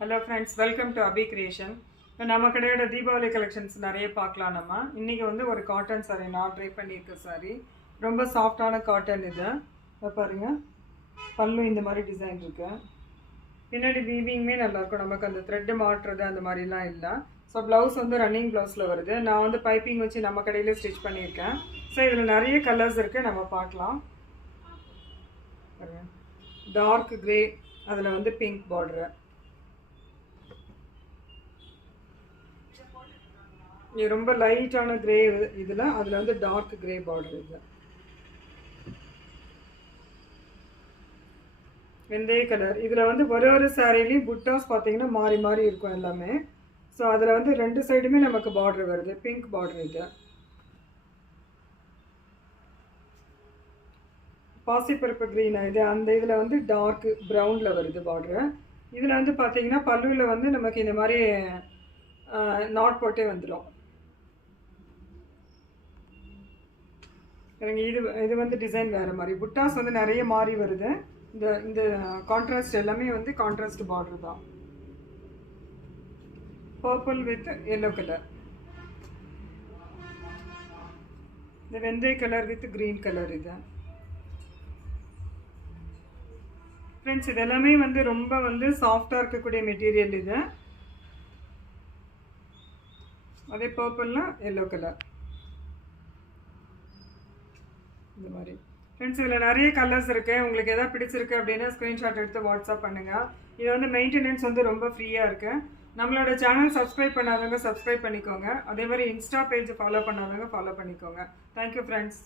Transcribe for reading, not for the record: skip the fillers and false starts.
Hello friends, welcome to Abi creation. நம்ம கடையோட Deepavali collections நிறைய பார்க்கலாம். இன்றைக்கி வந்து ஒரு காட்டன் சாரீ நான் ட்ரை பண்ணியிருக்க சாரீ. ரொம்ப சாஃப்டான காட்டன் இது. பாருங்கள், பல்லு இந்த மாதிரி டிசைன் இருக்கு. பின்னாடி வீவிங்குமே நல்லாயிருக்கும். நமக்கு அந்த த்ரெட்டு மாட்டுறது அந்த மாதிரிலாம் இல்லை. ஸோ ப்ளவுஸ் வந்து ரன்னிங் ப்ளவுஸில் வருது. நான் வந்து பைப்பிங் வச்சு நம்ம கடையிலே ஸ்டிச் பண்ணியிருக்கேன். ஸோ இதில் நிறைய கலர்ஸ் இருக்குது, நம்ம பார்க்கலாம். டார்க் க்ரே, அதில் வந்து பிங்க் பார்டரு. இது ரொம்ப லைட்டான கிரே இதில், அதில் வந்து டார்க் கிரே பார்டர். இது வெந்தய கலர். இதில் வந்து ஒரு சாரீலையும் புட்டாஸ் பார்த்தீங்கன்னா மாறி மாறி இருக்கும் எல்லாமே. ஸோ அதில் வந்து ரெண்டு சைடுமே நமக்கு பார்டர் வருது, பிங்க் பார்டர். இது பாசிப்பருப்பு க்ரீனா இது. அந்த இதில் வந்து டார்க் ப்ரௌனில் வருது பார்டரு. இதில் வந்து பார்த்தீங்கன்னா பல்லுவில் வந்து நமக்கு இந்த மாதிரி நாட் போட்டே வந்துடும். இது இது வந்து டிசைன் வேறு மாதிரி. புட்டாஸ் வந்து நிறைய மாறி வருது. இந்த இந்த கான்ட்ராஸ்ட் எல்லாமே வந்து கான்ட்ராஸ்ட் பார்டர் தான். Purple with yellow colour. இந்த வெந்தய கலர் வித் க்ரீன் கலர். இது ஃப்ரெண்ட்ஸ், இது எல்லாமே வந்து ரொம்ப வந்து சாஃப்டாக இருக்கக்கூடிய மெட்டீரியல். இது அதே பர்பிள்னா எல்லோ கலர் இந்த மாதிரி. ஃப்ரெண்ட்ஸ், இதில் நிறைய கலர்ஸ் இருக்குது. உங்களுக்கு எதாவது பிடிச்சிருக்கு அப்படின்னா ஸ்க்ரீன்ஷாட் எடுத்து வாட்ஸ்அப் பண்ணுங்கள். இது வந்து மெயின்டெனன்ஸ் வந்து ரொம்ப ஃப்ரீயாக இருக்குது. நம்மளோட சேனல் சப்ஸ்கிரைப் பண்ணாதவங்க சப்ஸ்கிரைப் பண்ணிக்கோங்க. அதே மாதிரி இன்ஸ்டா பேஜ் ஃபாலோ பண்ணாதவங்க ஃபாலோ பண்ணிக்கோங்க. Thank you friends.